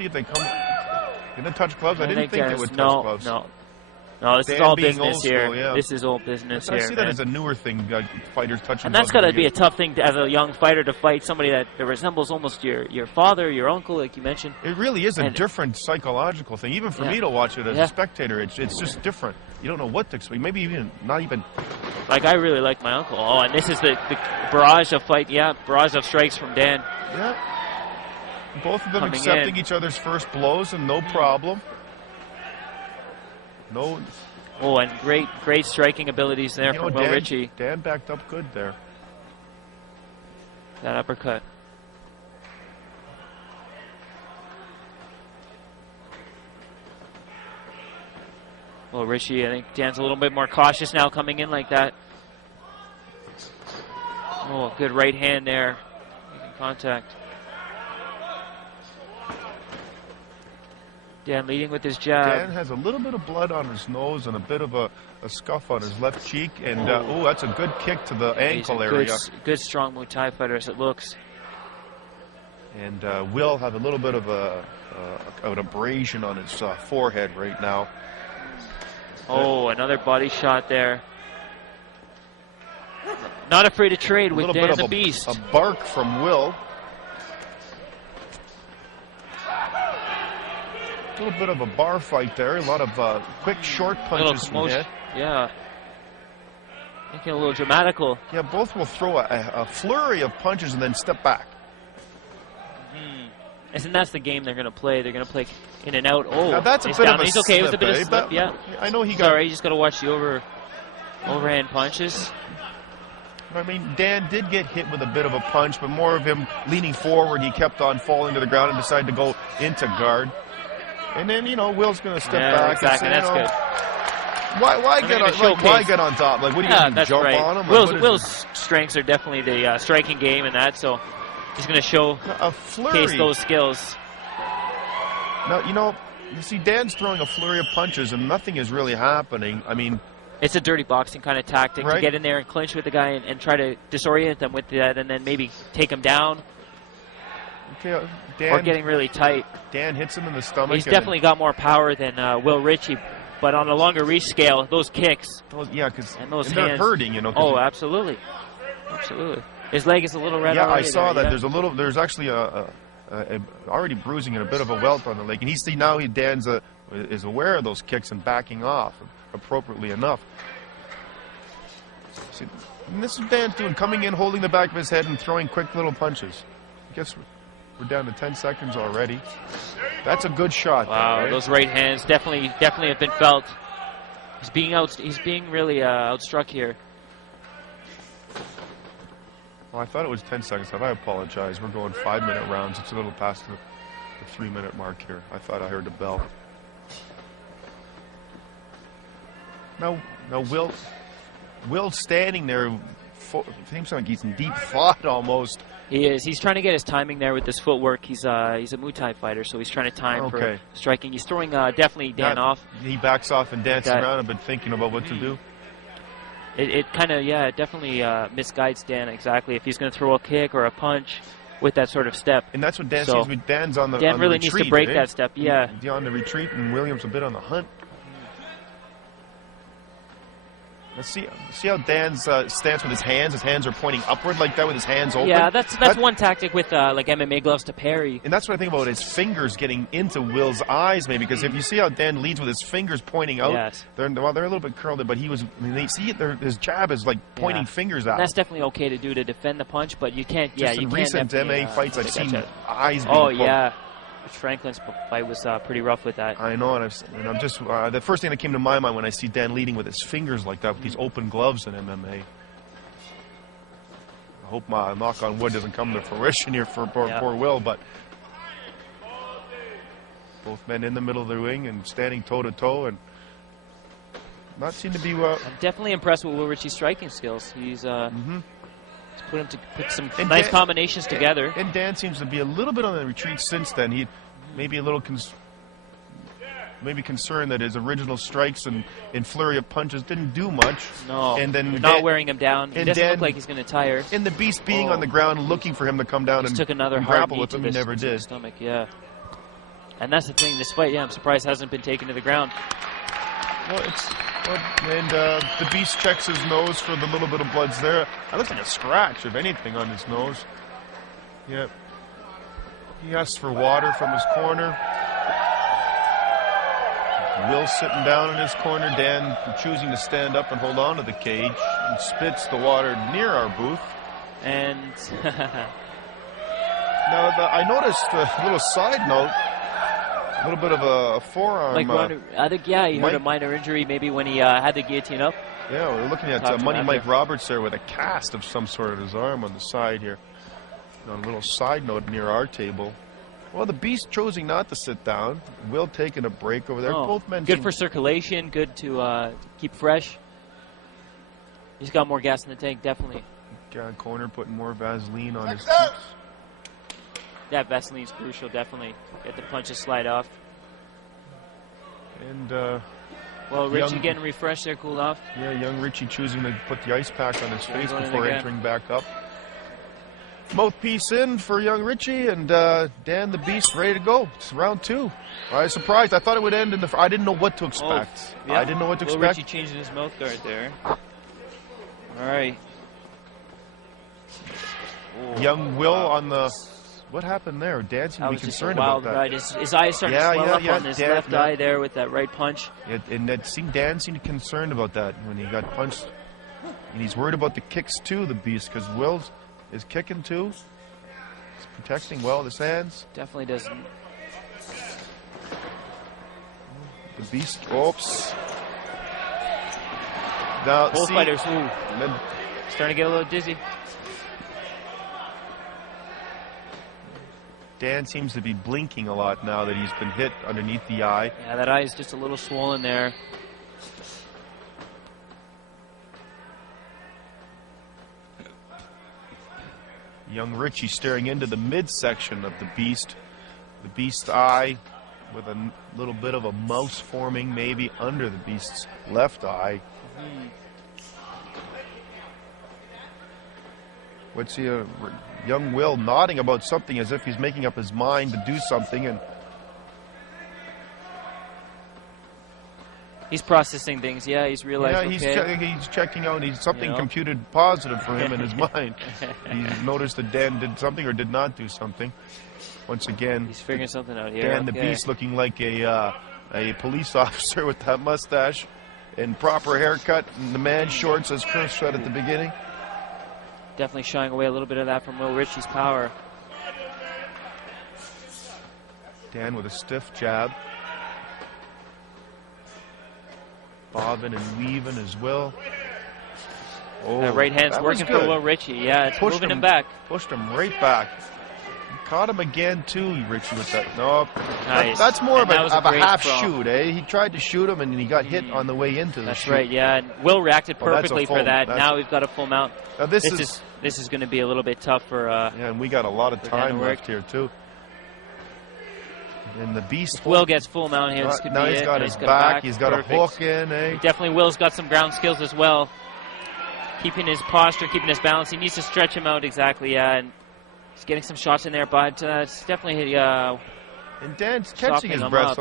see if they come. Gonna touch gloves? I didn't think they would touch gloves. No, this is all business here. School, yeah. This is all business here. I see that as a newer thing, fighters touching. And that's got to be a tough thing as a young fighter to fight somebody that resembles almost your father, your uncle, like you mentioned. It really is a different psychological thing. Even for me to watch it as a spectator, it's just different. You don't know what to expect. Maybe even not even. Like, I really like my uncle. Oh, and this is the barrage of barrage of strikes from Dan. Yeah. Both of them accepting each other's first blows and no problem. No. Oh, and great striking abilities there from Will Richey. Dan backed up good there. That uppercut. Well, Richey, I think Dan's a little bit more cautious now coming in like that. Oh, good right hand there. Making contact. Dan leading with his jab. Dan has a little bit of blood on his nose and a bit of a scuff on his left cheek. And, that's a good kick to the ankle area. Good, strong Muay Thai fighter as it looks. And Will have a little bit of an abrasion on his forehead right now. Oh, another body shot there. Not afraid to trade with Dan the Beast. A bark from Will. A little bit of a bar fight there. A lot of quick, short punches from Dan. Yeah. Making it a little dramatical. Yeah, both will throw a flurry of punches and then step back. And that's the game they're going to play. They're going to play in and out. Oh, now that's a bit of a He's okay. It was a bit of a slip, yeah. I know he got... Sorry, you just got to watch the overhand punches. I mean, Dan did get hit with a bit of a punch, but more of him leaning forward. He kept on falling to the ground and decided to go into guard. And then, Will's going to step back. Exactly. And say, that's good. Why get on top? Like, what do you mean, jump on him? Will's strengths are definitely the striking game and that, so he's going to showcase those skills. Now, you see Dan's throwing a flurry of punches and nothing is really happening. I mean... It's a dirty boxing kind of tactic to get in there and clinch with the guy and try to disorient them with that and then maybe take him down. Okay, or getting really tight. Dan hits him in the stomach. He's definitely got more power than Will Richey, but on a longer reach scale, those kicks. Because they're hurting, Oh, absolutely. His leg is a little red. Yeah, I saw that. Yeah. There's actually already bruising and a bit of a welt on the leg, and Dan is aware of those kicks and backing off appropriately enough. See, and this is Dan's doing, coming in, holding the back of his head and throwing quick little punches. I guess we're down to 10 seconds already. That's a good shot. Wow, there, right? Those right hands definitely have been felt. He's being really outstruck here. Well, I thought it was 10 seconds. I apologize. We're going 5-minute rounds. It's a little past the 3-minute mark here. I thought I heard the bell. Now Will's standing there. Seems like he's in deep thought almost. He is. He's trying to get his timing there with this footwork. He's a Muay Thai fighter, so he's trying to time for striking. He's throwing definitely Dan off. He backs off and dances around a bit, thinking about what to do. It kind of, it definitely misguides Dan exactly if he's going to throw a kick or a punch with that sort of step. And that's what Dan seems to be. Dan's on the Dan really retreat, needs to break that step, yeah. He's on the retreat, and Williams a bit on the hunt. Let's see how Dan's stance with his hands. His hands are pointing upward like that with his hands open. Yeah, that's one tactic with like MMA gloves to parry. And that's what I think about his fingers getting into Will's eyes, maybe, because if you see how Dan leads with his fingers pointing out, they're a little bit curled, but his jab is like pointing fingers out. And that's definitely okay to do to defend the punch, but you can't. In recent MMA fights, I've seen eyes being poked. Yeah. Franklin's fight was pretty rough with that. I know, and I'm just the first thing that came to my mind when I see Dan leading with his fingers like that with these open gloves in MMA. I hope my knock on wood doesn't come to fruition here for poor Will, but both men in the middle of the ring and standing toe to toe and not seem to be. I'm definitely impressed with Will Richey's striking skills. He's put some nice combinations together. And Dan seems to be a little bit on the retreat since then. He may be a little concerned that his original strikes and flurry of punches didn't do much. No, and then not wearing him down. He doesn't look like he's going to tire. And the Beast being on the ground looking for him to come down and took another grapple with him, he never did. Stomach, yeah. And that's the thing. This fight, I'm surprised hasn't been taken to the ground. Well, the Beast checks his nose for the little bit of blood's there. That looks like a scratch, if anything, on his nose. Yep. He asks for water from his corner. Will sitting down in his corner. Dan choosing to stand up and hold on to the cage and spits the water near our booth. And now, I noticed a little side note. A little bit of a forearm. I think, he had a minor injury maybe when he had the guillotine up. Yeah, we're looking at Money Mike Roberts there with a cast of some sort of his arm on the side here. On a little side note near our table. Well, the Beast choosing not to sit down. Will taking a break over there. Both men good for circulation, good to keep fresh. He's got more gas in the tank, definitely. Corner putting more Vaseline on his cheeks. That Vaseline's crucial, definitely. Get the punches slide off. And, Richey getting refreshed there, cooled off. Yeah, young Richey choosing to put the ice pack on his face before entering back up. Mouthpiece in for young Richey, and Dan the Beast ready to go. It's round 2. I was surprised. I thought it would end in the... I didn't know what to expect. I didn't know what to expect. Richey changing his mouth guard there. All right. Young Will on the... What happened there? Dan seemed to be concerned about that. Right. His eyes starting to swell up on his left eye there with that right punch. And Dan seemed concerned about that when he got punched. And he's worried about the kicks too, the Beast, because Will is kicking too. He's protecting well his hands. Definitely doesn't. The Beast, oops. Now, both fighters, starting to get a little dizzy. Dan seems to be blinking a lot now that he's been hit underneath the eye. Yeah, that eye is just a little swollen there. Young Richey staring into the midsection of the Beast. The Beast's eye with a little bit of a mouse forming maybe under the Beast's left eye. What's he... young Will nodding about something as if he's making up his mind to do something, and he's processing things. Yeah, he's realized. Yeah, he's checking out. He's something computed positive for him in his mind. He's noticed that Dan did something or did not do something. Once again, he's figuring something out here. Dan the Beast looking like a police officer with that mustache and proper haircut and the man shorts, as Chris said at the beginning. Definitely shying away a little bit of that from Will Richey's power. Dan with a stiff jab. Bobbing and weaving as well. That right hand's working for Will Richey. Yeah, it's moving him back. Pushed him right back. Caught him again, too, Richey, with that. No, nice. That's more of a half shoot, eh? He tried to shoot him, and he got hit on the way into the That's shoot. right, yeah. And Will reacted perfectly for that. Now we've got a full mount. Now this is going to be a little bit tough for... yeah, and we got a lot of time left here, too. And the Beast... Will gets full mount here. This could now be he's it. got his back. He's got a hook in, eh? Definitely Will's got some ground skills as well. Keeping his posture, keeping his balance. He needs to stretch him out exactly, yeah. And he's getting some shots in there, but it's definitely... and Dan's catching his breath.